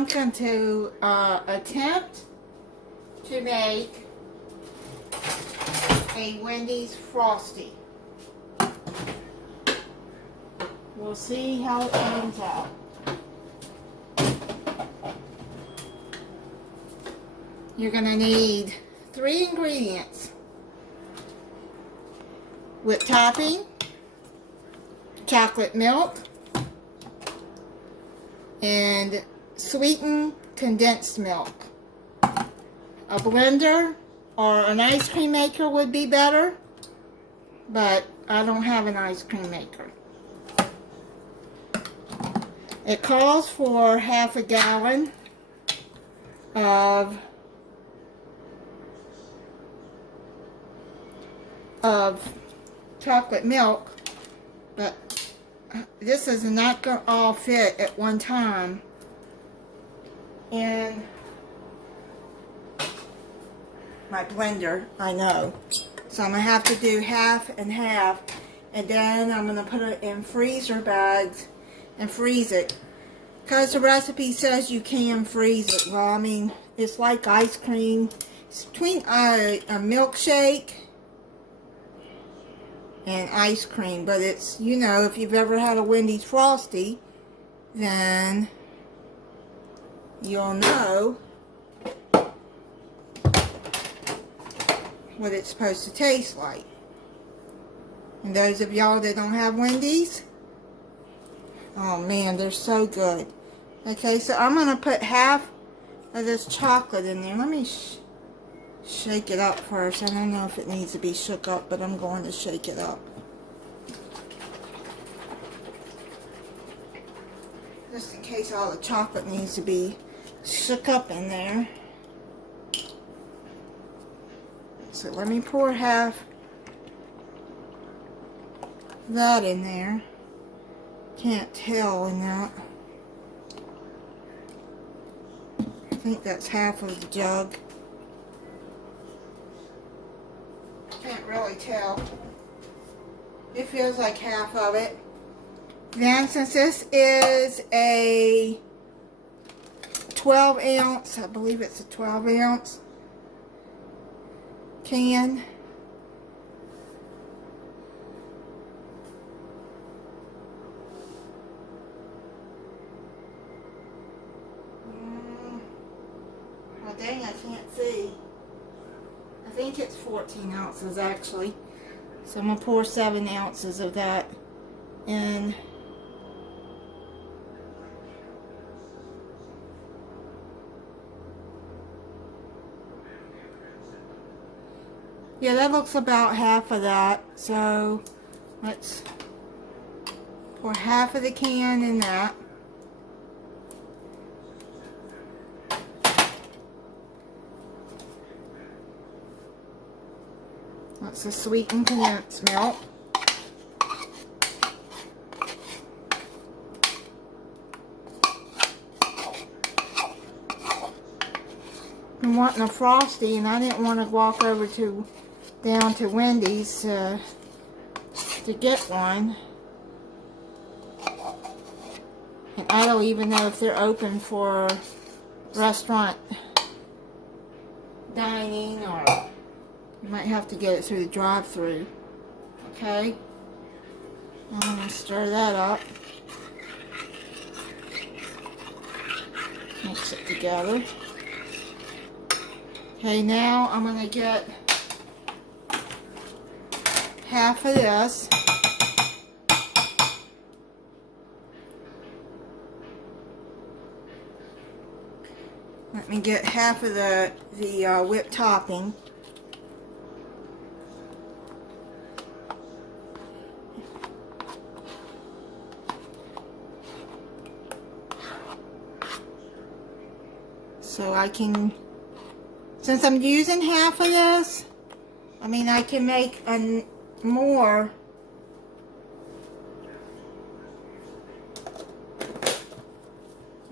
I'm going to attempt to make a Wendy's Frosty. We'll see how it turns out. You're going to need 3 ingredients. Whipped topping, chocolate milk, and sweetened condensed milk. A blender or an ice cream maker would be better, but I don't have an ice cream maker. It calls for half a gallon of chocolate milk, but this is not going to all fit at one time in my blender, I know. So I'm going to have to do half and half, and then I'm going to put it in freezer bags and freeze it. Because the recipe says you can freeze it. Well, I mean, it's like ice cream. It's between a milkshake and ice cream, but it's, you know, if you've ever had a Wendy's Frosty, then you'll know what it's supposed to taste like. And those of y'all that don't have Wendy's, oh man, they're so good. Okay, so I'm going to put half of this chocolate in there. Let me shake it up first. I don't know if it needs to be shook up, but I'm going to shake it up. Just in case all the chocolate needs to be shook up in there. So let me pour half that in there. Can't tell in that. I think that's half of the jug. Can't really tell. It feels like half of it. Then, since this is a 12 ounce, I believe it's a 12 ounce can. Oh dang, I can't see. I think it's 14 ounces actually. So I'm going to pour 7 ounces of that in. Yeah, that looks about half of that. So let's pour half of the can in that. That's the sweetened condensed milk. I'm wanting a Frosty, and I didn't want to walk over down to Wendy's to get one. And I don't even know if they're open for restaurant dining, or you might have to get it through the drive-thru. Okay? I'm going to stir that up. Mix it together. Okay, now I'm going to get half of this. Let me get half of the whipped topping. So I can, since I'm using half of this, I mean I can make more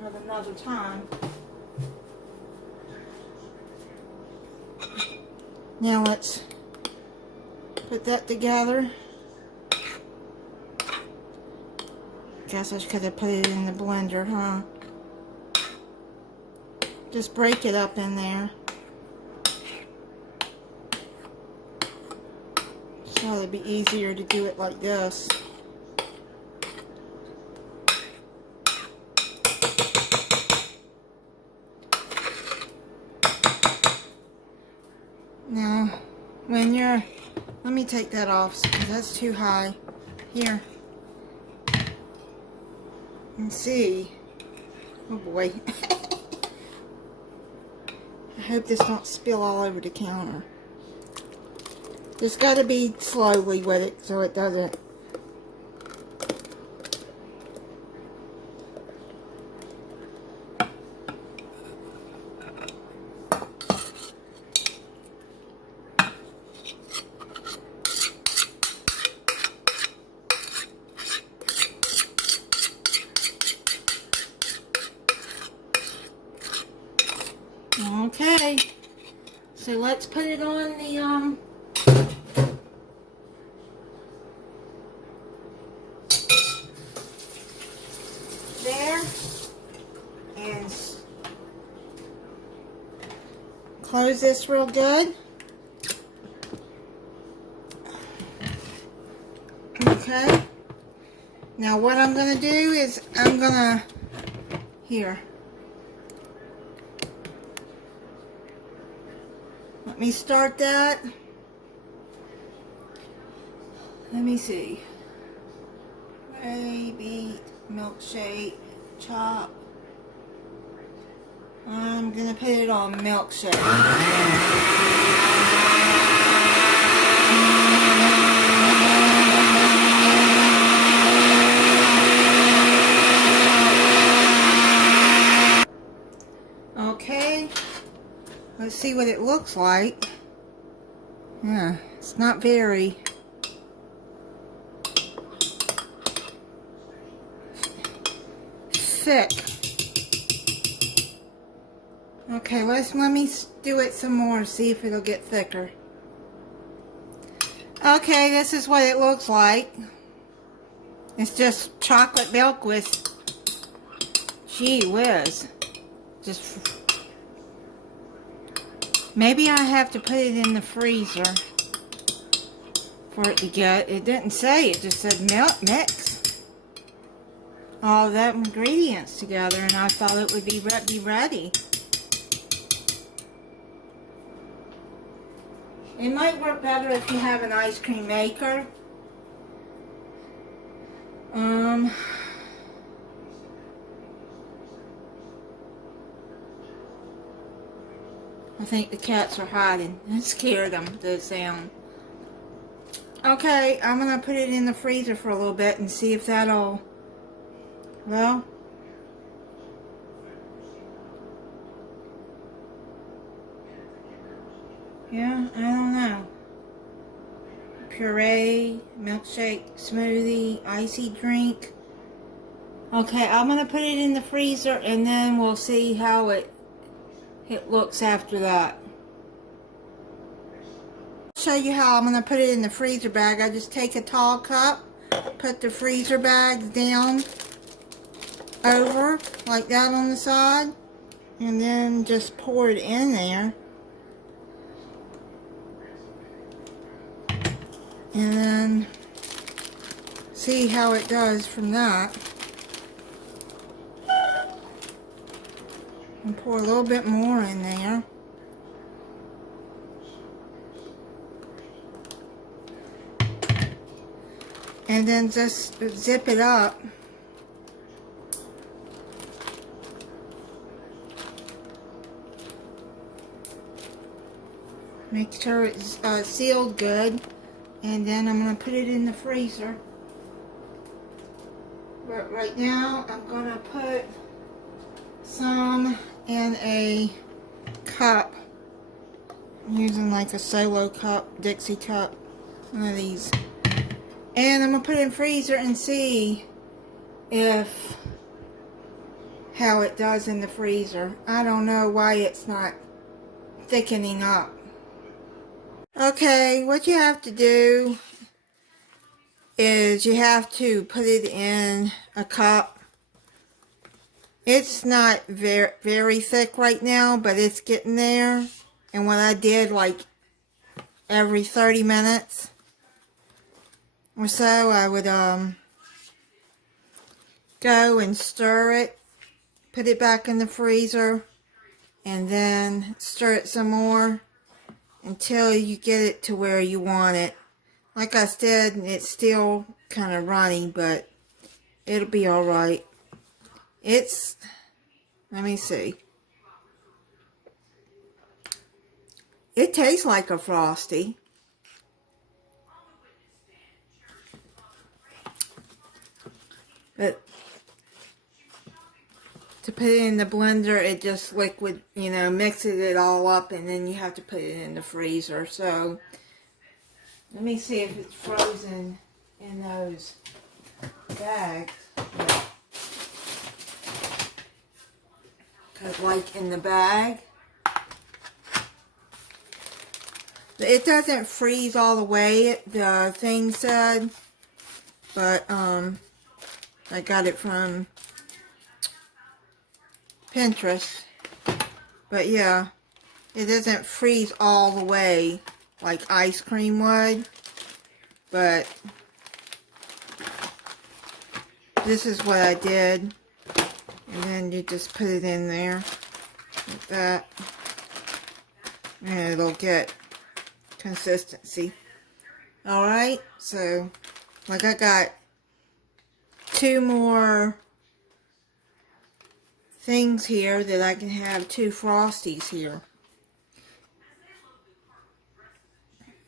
of another time. Now let's put that together. Guess I could have put it in the blender, huh? Just break it up in there. So it'd be easier to do it like this. Now, when you're, let me take that off because that's too high. Here. And see. Oh boy. I hope this don't spill all over the counter. Just got to be slowly with it so it doesn't. Okay, so let's put it on the there and close this real good. Okay, now what I'm gonna do is I'm gonna here. Let me start that. Let me see. Whey, beet, milkshake, chop. I'm gonna put it on milkshake. Okay. Let's see what it looks like. Yeah, it's not very thick. Okay, let me do it some more, see if it'll get thicker. Okay, this is what it looks like. It's just chocolate milk with, gee whiz, just. Maybe I have to put it in the freezer for it to get, it didn't say, it just said mix all the ingredients together, and I thought it would be ready. It might work better if you have an ice cream maker. I think the cats are hiding. It scared them, the sound. Okay, I'm going to put it in the freezer for a little bit and see if that'll, well, yeah, I don't know. Puree, milkshake, smoothie, icy drink. Okay, I'm going to put it in the freezer and then we'll see how it looks after that. I'll show you how I'm going to put it in the freezer bag. I just take a tall cup, put the freezer bag down over like that on the side, and then just pour it in there. And then see how it does from that. And pour a little bit more in there. And then just zip it up. Make sure it's sealed good. And then I'm going to put it in the freezer. But right now I'm going to put some in a cup. I'm using like a Solo cup, Dixie cup, one of these. And I'm going to put it in the freezer and see how it does in the freezer. I don't know why it's not thickening up. Okay, what you have to do is you have to put it in a cup It's not very thick right now, but it's getting there. And what I did, like every 30 minutes or so, I would go and stir it, put it back in the freezer, and then stir it some more until you get it to where you want it. Like I said, it's still kind of runny, but it'll be alright. Let me see. It tastes like a Frosty. But to put it in the blender, it just liquid, mixes it all up, and then you have to put it in the freezer. So, let me see if it's frozen in those bags. Yeah. Because like in the bag, it doesn't freeze all the way, the thing said, but I got it from Pinterest. But yeah, it doesn't freeze all the way like ice cream would, but this is what I did. And then you just put it in there like that, and it'll get consistency. Alright, so like I got 2 more things here that I can have 2 Frosties here.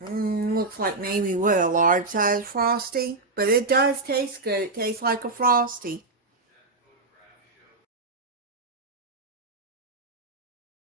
Looks like maybe what, a large size Frosty, but it does taste good. It tastes like a Frosty.